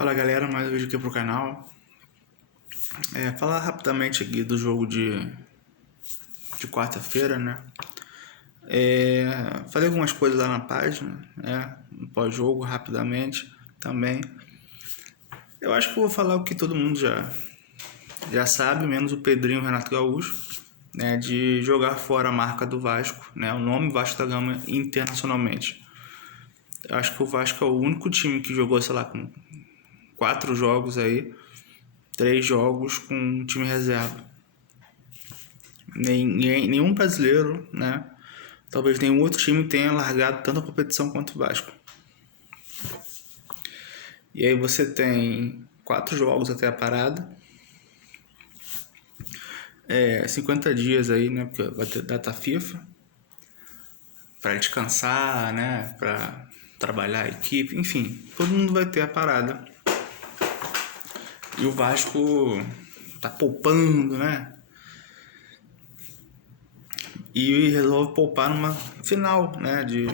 Fala galera, mais um vídeo aqui pro canal. Falar rapidamente aqui do jogo de quarta-feira, né? Falei algumas coisas lá na página, no pós-jogo, rapidamente também. Eu acho que eu vou falar o que todo mundo já sabe, menos o Pedrinho e o Renato Gaúcho, né? De jogar fora a marca do Vasco, né? O nome Vasco da Gama internacionalmente. Eu acho que o Vasco é o único time que jogou, sei lá, com 4 jogos aí, 3 jogos com um time reserva. Nenhum brasileiro, né? Talvez nenhum outro time tenha largado tanta competição quanto o Vasco. E aí você tem 4 jogos até a parada. 50 dias aí, né? Porque vai ter data FIFA. Para descansar, né? Para trabalhar a equipe. Enfim, todo mundo vai ter a parada. E o Vasco tá poupando, né? E resolve poupar numa final, né? De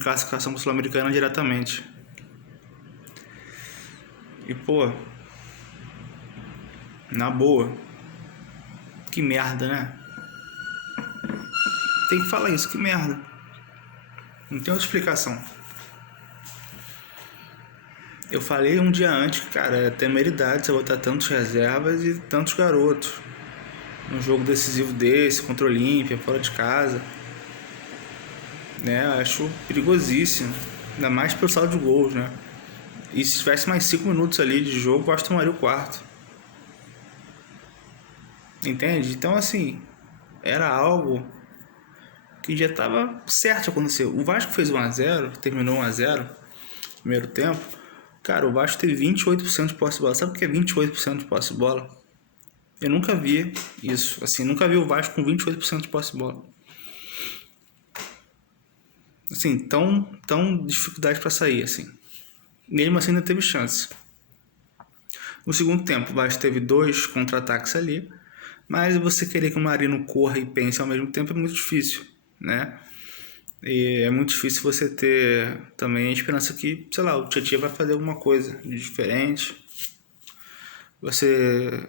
classificação sul-americana diretamente. E pô, na boa, que merda, né? Tem que falar isso, que merda. Não tem outra explicação. Eu falei um dia antes que, cara, é temeridade você botar tantos reservas e tantos garotos num jogo decisivo desse, contra o Olímpia, fora de casa. Né? Acho perigosíssimo. Ainda mais pelo saldo de gols, né? E se tivesse mais 5 minutos ali de jogo, eu acho que tomaria o quarto. Entende? Então, assim, era algo que já estava certo de acontecer. O Vasco fez 1-0, terminou 1-0 no primeiro tempo. Cara, o Vasco teve 28% de posse de bola. Sabe o que é 28% de posse de bola? Eu nunca vi isso. Assim, nunca vi o Vasco com 28% de posse de bola. Assim, tão dificuldade para sair, assim. Mesmo assim, ainda teve chance. No segundo tempo, o Vasco teve 2 contra-ataques ali. Mas você querer que o Marino corra e pense ao mesmo tempo é muito difícil, né? E é muito difícil você ter também a esperança que, sei lá, o Tietchan vai fazer alguma coisa de diferente. Você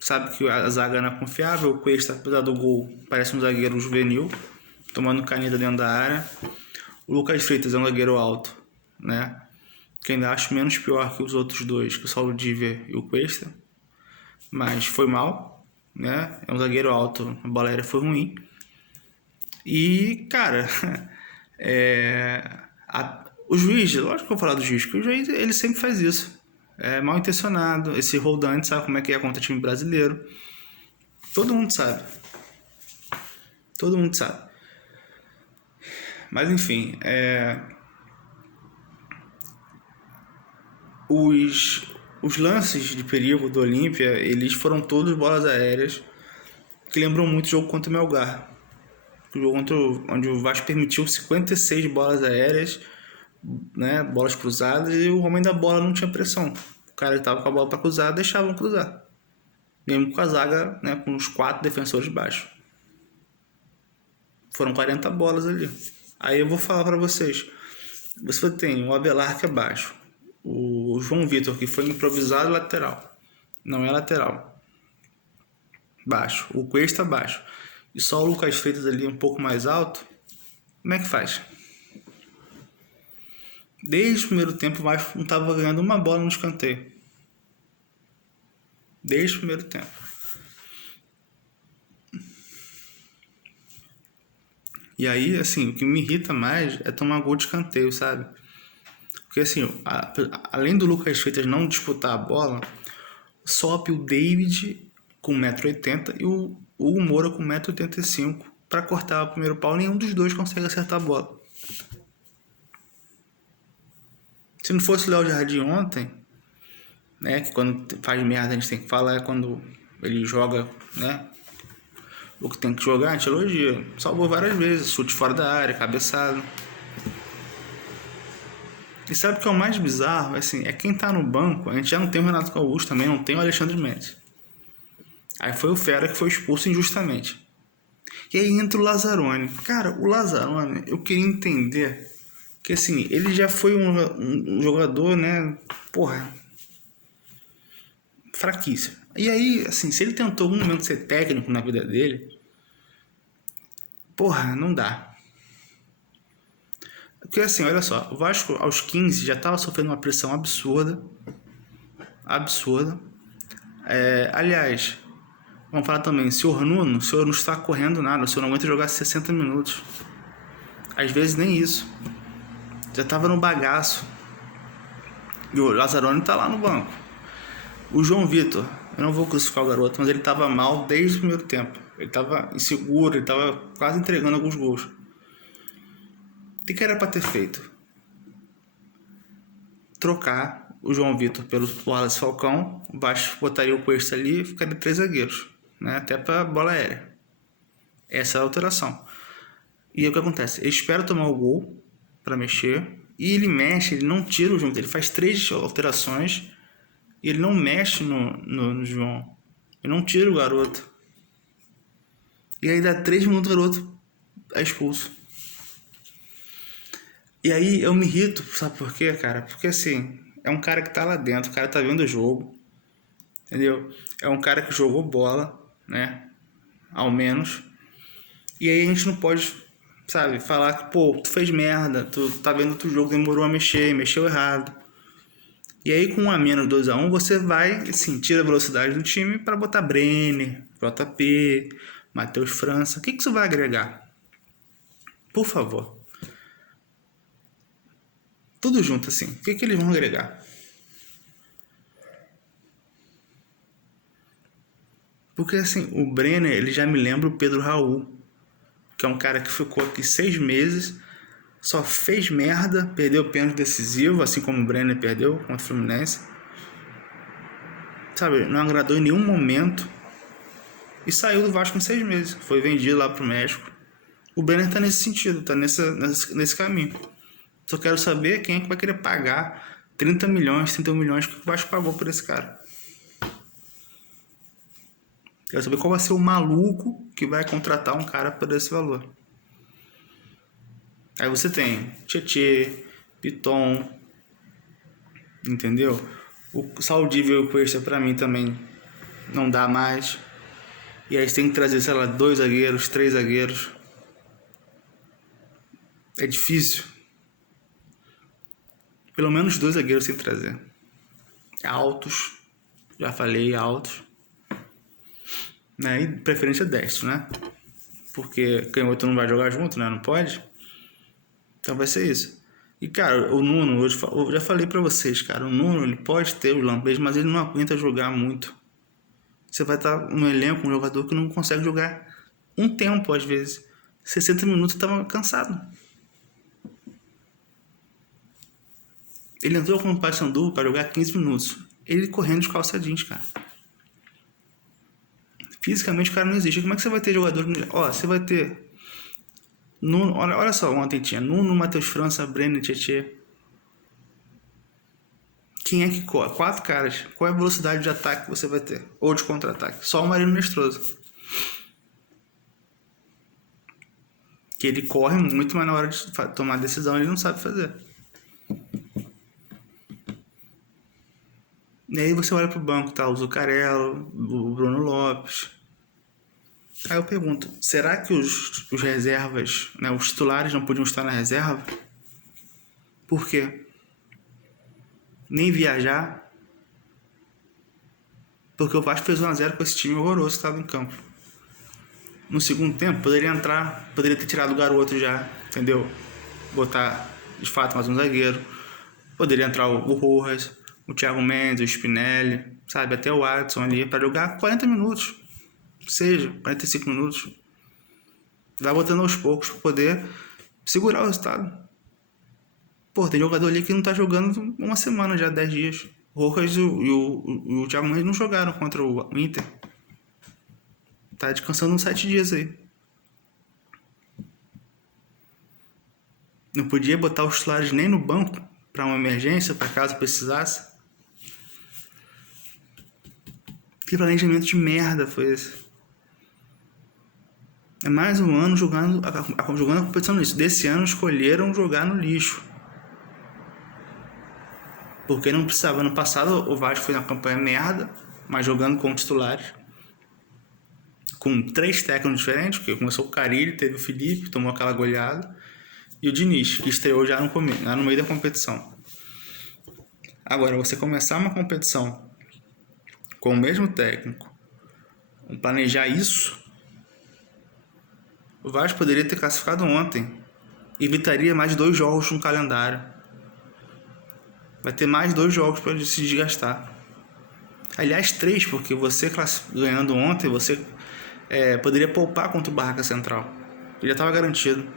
sabe que a zaga não é confiável. O Cuesta, apesar do gol, parece um zagueiro juvenil, tomando caneta dentro da área. O Lucas Freitas é um zagueiro alto, né? Que ainda acho menos pior que os outros dois, que o Saulo Diver e o Cuesta. Mas foi mal, né? É um zagueiro alto, a bola aérea foi ruim. E, cara, o juiz, lógico que eu vou falar do juiz, porque o juiz ele sempre faz isso. É mal intencionado. Esse Roldan sabe como é que é contra time brasileiro. Todo mundo sabe. Todo mundo sabe. Mas enfim, os lances de perigo do Olímpia, eles foram todos bolas aéreas, que lembram muito o jogo contra o Melgar. O jogo onde o Vasco permitiu 56 bolas aéreas, né, bolas cruzadas, e o homem da bola não tinha pressão. O cara que estava com a bola para cruzar, deixavam cruzar. Mesmo com a zaga, né, com os 4 defensores baixos. Foram 40 bolas ali. Aí eu vou falar para vocês. Você tem o Abelar, que é baixo. O João Vitor, que foi improvisado, lateral. Não é lateral. Baixo. O Cuesta baixo. E só o Lucas Freitas ali um pouco mais alto. Como é que faz? Desde o primeiro tempo o Vasco não estava ganhando uma bola no escanteio. Desde o primeiro tempo. E aí, assim, o que me irrita mais é tomar gol de escanteio, sabe? Porque assim, além do Lucas Freitas não disputar a bola, sobe o David com 1,80 m e o Hugo Moura com 1,85 m para cortar o primeiro pau. Nenhum dos dois consegue acertar a bola. Se não fosse o Léo Jardim ontem, né, que quando faz merda a gente tem que falar, é quando ele joga, né, o que tem que jogar, a gente elogia. Salvou várias vezes, chute fora da área, cabeçado. E sabe o que é o mais bizarro? Assim, é quem tá no banco. A gente já não tem o Renato Gaúcho também, não tem o Alexandre Mendes. Aí foi o Fera que foi expulso injustamente. E aí entra o Lazzaroni. Cara, o Lazzaroni, eu queria entender Que assim, ele já foi um jogador, né? Porra, fraquíssimo. E aí, assim, se ele tentou algum momento ser técnico na vida dele, porra, não dá. Porque assim, olha só, o Vasco aos 15 já estava sofrendo uma pressão absurda. Absurda. Aliás, vamos falar também, o senhor não está correndo nada, o senhor não aguenta jogar 60 minutos. Às vezes nem isso. Já estava no bagaço. E o Lazzaroni está lá no banco. O João Vitor, eu não vou crucificar o garoto, mas ele estava mal desde o primeiro tempo. Ele estava inseguro, ele estava quase entregando alguns gols. O que era para ter feito? Trocar o João Vitor pelo Wallace Falcão, o Vasco botaria o Cuesta ali e ficaria 3 zagueiros, né? Até para bola aérea. Essa é a alteração. E aí o que acontece? Ele espera tomar o gol para mexer, e ele mexe, ele não tira o João Vitor, ele faz 3 alterações e ele não mexe no João. Ele não tira o garoto. E aí dá 3 minutos o garoto é expulso. E aí eu me irrito, sabe por quê, cara? Porque assim, é um cara que tá lá dentro, o cara tá vendo o jogo, entendeu? É um cara que jogou bola, né? Ao menos. E aí a gente não pode, sabe, falar que, pô, tu fez merda, tu tá vendo outro jogo, demorou a mexer, mexeu errado. E aí com 1 a menos, 2 a 1, você vai, assim, tira a velocidade do time para botar Brenner, JP, Matheus França. O que isso vai agregar? Por favor. Tudo junto, assim. O que eles vão agregar? Porque, assim, o Brenner, ele já me lembra o Pedro Raul, que é um cara que ficou aqui 6 meses, só fez merda, perdeu o pênalti decisivo, assim como o Brenner perdeu contra o Fluminense. Sabe, não agradou em nenhum momento e saiu do Vasco em 6 meses. Foi vendido lá pro México. O Brenner tá nesse sentido, tá nesse caminho. Só quero saber quem é que vai querer pagar 30 milhões, 31 milhões que o Vasco pagou por esse cara. Quero saber qual vai ser o maluco que vai contratar um cara por esse valor. Aí você tem Tietê, Piton, entendeu? O Saldívia e o Cuesta pra mim também não dá mais. E aí você tem que trazer, sei lá, 2 zagueiros, 3 zagueiros. É difícil. Pelo menos 2 zagueiros tem que trazer. Altos, já falei, altos. Né? E preferência destro, né? Porque canhoto não vai jogar junto, né? Não pode. Então vai ser isso. E, cara, o Nuno, eu já falei pra vocês, cara, o Nuno, ele pode ter os lampejos, mas ele não aguenta jogar muito. Você vai estar no elenco um jogador que não consegue jogar um tempo, às vezes. 60 minutos tava cansado. Ele entrou com o Paysandu para jogar 15 minutos. Ele correndo de calça jeans, cara. Fisicamente o cara não existe. Como é que você vai ter jogador... Ó, você vai ter... Nuno, olha só, ontem tinha Nuno, Matheus França, Brenner, Tietê. Quem é que corre? 4 caras. Qual é a velocidade de ataque que você vai ter? Ou de contra-ataque? Só o Marino Nestroza. Que ele corre muito, mas na hora de tomar decisão ele não sabe fazer. E aí você olha pro banco, tá? O Zuccarello, o Bruno Lopes. Aí eu pergunto, será que os reservas, né, os titulares não podiam estar na reserva? Por quê? Nem viajar? Porque o Vasco fez 1 a 0 com esse time horroroso que estava em campo. No segundo tempo, poderia ter tirado o garoto já, entendeu? Botar, de fato, mais um zagueiro. Poderia entrar o Rojas, o Thiago Mendes, o Spinelli, sabe? Até o Adson ali, para jogar 40 minutos. Seja, 45 minutos. Vai botando aos poucos para poder segurar o resultado. Pô, tem jogador ali que não tá jogando 1 semana já, 10 dias. O Rojas e o Thiago Mendes não jogaram contra o Inter. Tá descansando uns 7 dias aí. Não podia botar os titulares nem no banco para uma emergência, para caso precisasse. Que planejamento de merda foi esse? É mais um ano jogando a competição no lixo. Desse ano escolheram jogar no lixo. Porque não precisava. Ano passado o Vasco fez uma campanha merda, mas jogando com titulares. Com 3 técnicos diferentes, porque começou o Carille, teve o Felipe, tomou aquela goleada, e o Diniz, que estreou já no meio da competição. Agora, você começar uma competição com o mesmo técnico, planejar isso, o Vasco poderia ter classificado ontem. Evitaria mais 2 jogos no calendário. Vai ter mais 2 jogos para se desgastar. Aliás, 3, porque você ganhando ontem, você poderia poupar contra o Barraca Central. Ele já estava garantido.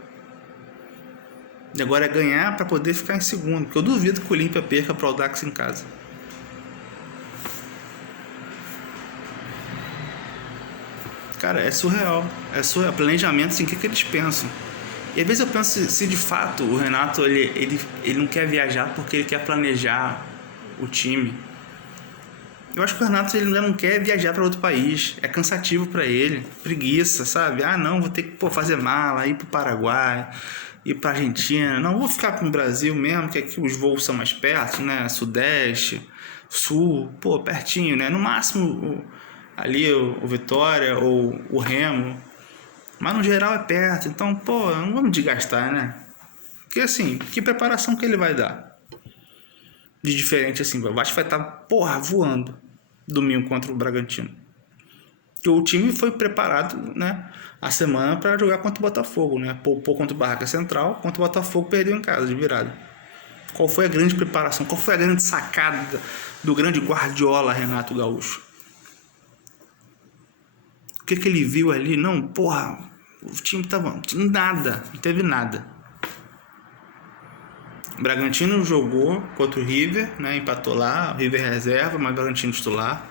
E agora é ganhar para poder ficar em segundo. Porque eu duvido que o Olímpia perca para o Audax em casa. Cara, é surreal. É surreal. Planejamento, assim, o que eles pensam? E às vezes eu penso se de fato o Renato ele não quer viajar porque ele quer planejar o time. Eu acho que o Renato ele ainda não quer viajar para outro país. É cansativo para ele. Preguiça, sabe? Ah, não, vou ter que fazer mala, ir pro Paraguai, ir pra Argentina. Não, vou ficar no Brasil mesmo, que aqui os voos são mais perto, né? Sudeste, Sul, pertinho, né? No máximo ali o Vitória ou o Remo. Mas no geral é perto. Então, não vamos desgastar, né? Porque assim, que preparação que ele vai dar? De diferente assim, o Vasco vai estar, voando domingo contra o Bragantino. Que o time foi preparado, né, a semana para jogar contra o Botafogo, né? Poupou contra o Barraca Central, contra o Botafogo perdeu em casa de virada. Qual foi a grande preparação? Qual foi a grande sacada do grande Guardiola Renato Gaúcho? O que ele viu ali? Não, o time tava nada, não teve nada. O Bragantino jogou contra o River, né? Empatou lá, o River reserva, mas o Bragantino titular.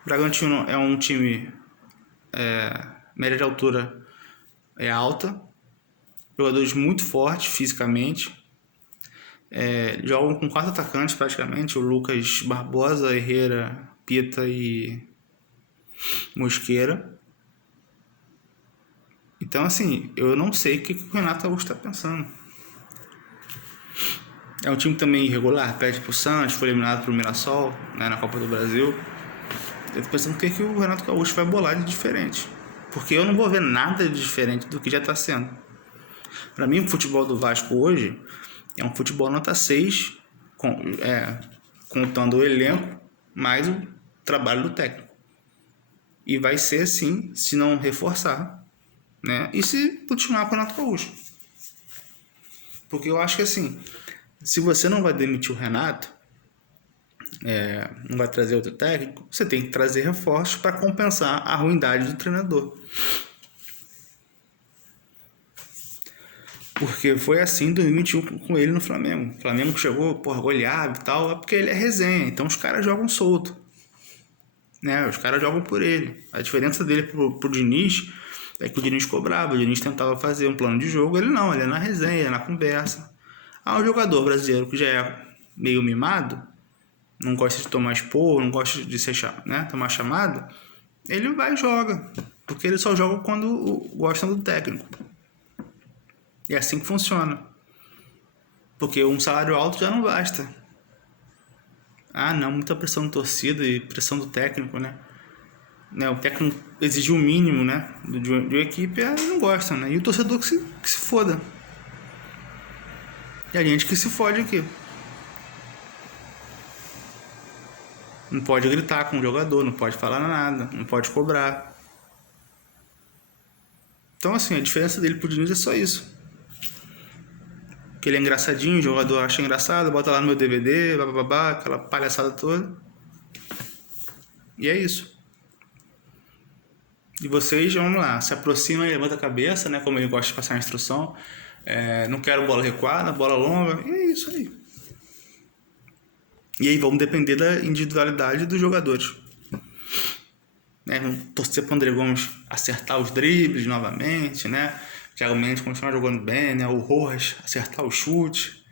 O Bragantino é um time, média de altura é alta, jogadores muito fortes fisicamente, jogam com 4 atacantes praticamente, o Lucas Barbosa, Herrera, Pita e Mosqueira. Então assim, eu não sei o que o Renato Augusto está pensando. É um time também irregular, perde pro Santos, foi eliminado pro Mirassol, né, na Copa do Brasil. Eu tô pensando o que o Renato Gaúcho vai bolar de diferente. Porque eu não vou ver nada de diferente do que já está sendo. Para mim, o futebol do Vasco hoje é um futebol nota 6, contando o elenco, mais o trabalho do técnico. E vai ser assim, se não reforçar, né? E se continuar com o Renato Gaúcho. Porque eu acho que assim, se você não vai demitir o Renato, não vai trazer outro técnico, você tem que trazer reforços para compensar a ruindade do treinador. Porque foi assim em 2021 com ele no Flamengo. O Flamengo chegou, goleado e tal, porque ele é resenha. Então os caras jogam solto, né? Os caras jogam por ele. A diferença dele pro Diniz é que o Diniz cobrava. O Diniz tentava fazer um plano de jogo. Ele não, ele é na resenha, na conversa. O jogador brasileiro que já é meio mimado, não gosta de tomar esporro, não gosta de tomar chamada, ele vai e joga. Porque ele só joga quando gostam do técnico. É assim que funciona. Porque um salário alto já não basta. Muita pressão da torcida e pressão do técnico, né? O técnico exige o mínimo, né? De uma equipe, ele não gosta, né? E o torcedor que se foda. E a gente que se fode aqui. Não pode gritar com o jogador, não pode falar nada, não pode cobrar. Então, assim, a diferença dele pro Diniz é só isso. Que ele é engraçadinho, o jogador acha engraçado, bota lá no meu DVD, aquela palhaçada toda. E é isso. E vocês, vamos lá, se aproximam e levanta a cabeça, né? Como ele gosta de passar a instrução. Não quero bola recuada, bola longa. E é isso aí. E aí vamos depender da individualidade dos jogadores. Vamos torcer para o André Gomes acertar os dribles novamente, né? Thiago Mendes continuar jogando bem, né? O Rojas acertar o chute.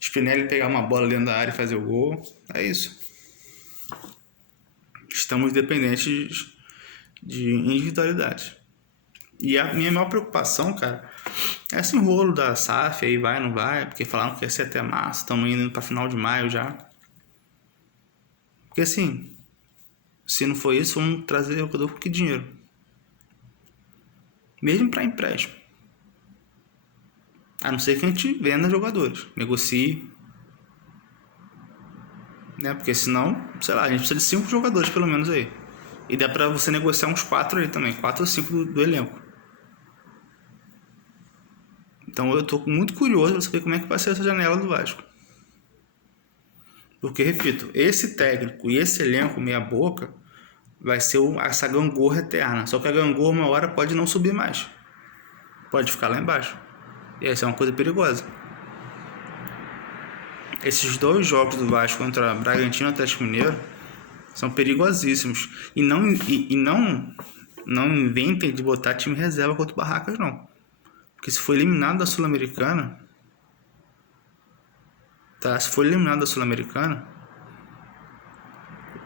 Spinelli pegar uma bola dentro da área e fazer o gol. É isso. Estamos dependentes de individualidade. E a minha maior preocupação, cara, Esse enrolo da SAF aí vai, não vai, porque falaram que ia ser até março, estamos indo para final de maio já. Porque assim, se não for isso, vamos trazer jogador com que dinheiro? Mesmo para empréstimo. A não ser que a gente venda jogadores, negocie. Né? Porque senão, sei lá, a gente precisa de 5 jogadores pelo menos aí. E dá pra você negociar uns 4 aí também, 4 ou 5 do elenco. Então eu tô muito curioso pra saber como é que vai ser essa janela do Vasco. Porque, repito, esse técnico e esse elenco meia boca vai ser essa gangorra eterna. Só que a gangorra uma hora pode não subir mais. Pode ficar lá embaixo. E essa é uma coisa perigosa. Esses 2 jogos do Vasco contra Bragantino e Atlético Mineiro são perigosíssimos. E não inventem de botar time reserva contra o Barracas, não. Porque se for eliminado da Sul-Americana, tá? Se for eliminado da Sul-Americana,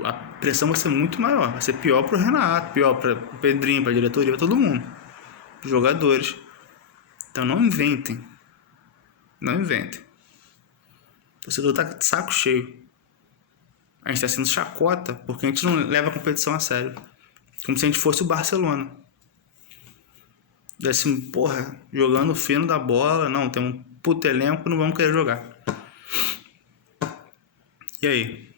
a pressão vai ser muito maior. Vai ser pior pro Renato, pior para o Pedrinho, pra diretoria, pra todo mundo. Pros jogadores. Então não inventem. Não inventem. O torcedor tá de saco cheio. A gente tá sendo chacota porque a gente não leva a competição a sério. Como se a gente fosse o Barcelona. Assim, porra, jogando fino da bola. Não, tem um puto elenco, não vamos querer jogar. E aí?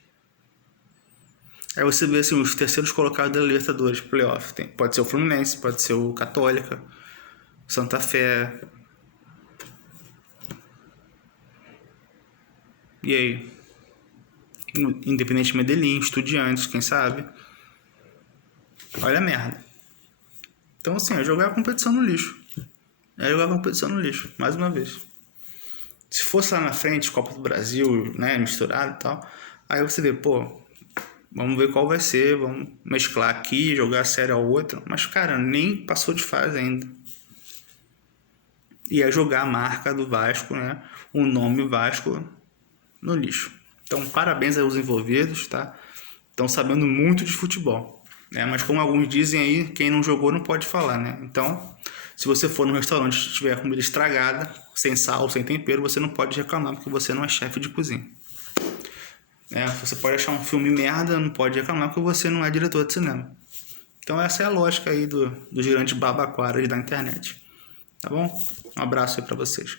Aí você vê assim, os terceiros colocados da Libertadores, playoff. Pode ser o Fluminense, pode ser o Católica, Santa Fé. E aí? Independente Medellín, Estudiantes, quem sabe? Olha a merda. Então assim, é jogar a competição no lixo. É jogar a competição no lixo, mais uma vez. Se fosse lá na frente, Copa do Brasil, né, misturado e tal, aí você vê, pô, vamos ver qual vai ser, vamos mesclar aqui, jogar a série ao outro. Mas, cara, nem passou de fase ainda. E é jogar a marca do Vasco, né, o nome Vasco no lixo. Então, parabéns aos envolvidos, tá? Estão sabendo muito de futebol. Né? Mas como alguns dizem aí, quem não jogou não pode falar, né? Então, se você for no restaurante e tiver comida estragada, sem sal, sem tempero, você não pode reclamar porque você não é chefe de cozinha. Você pode achar um filme merda, não pode reclamar porque você não é diretor de cinema. Então essa é a lógica aí dos grandes babaquaras da internet. Tá bom? Um abraço aí pra vocês.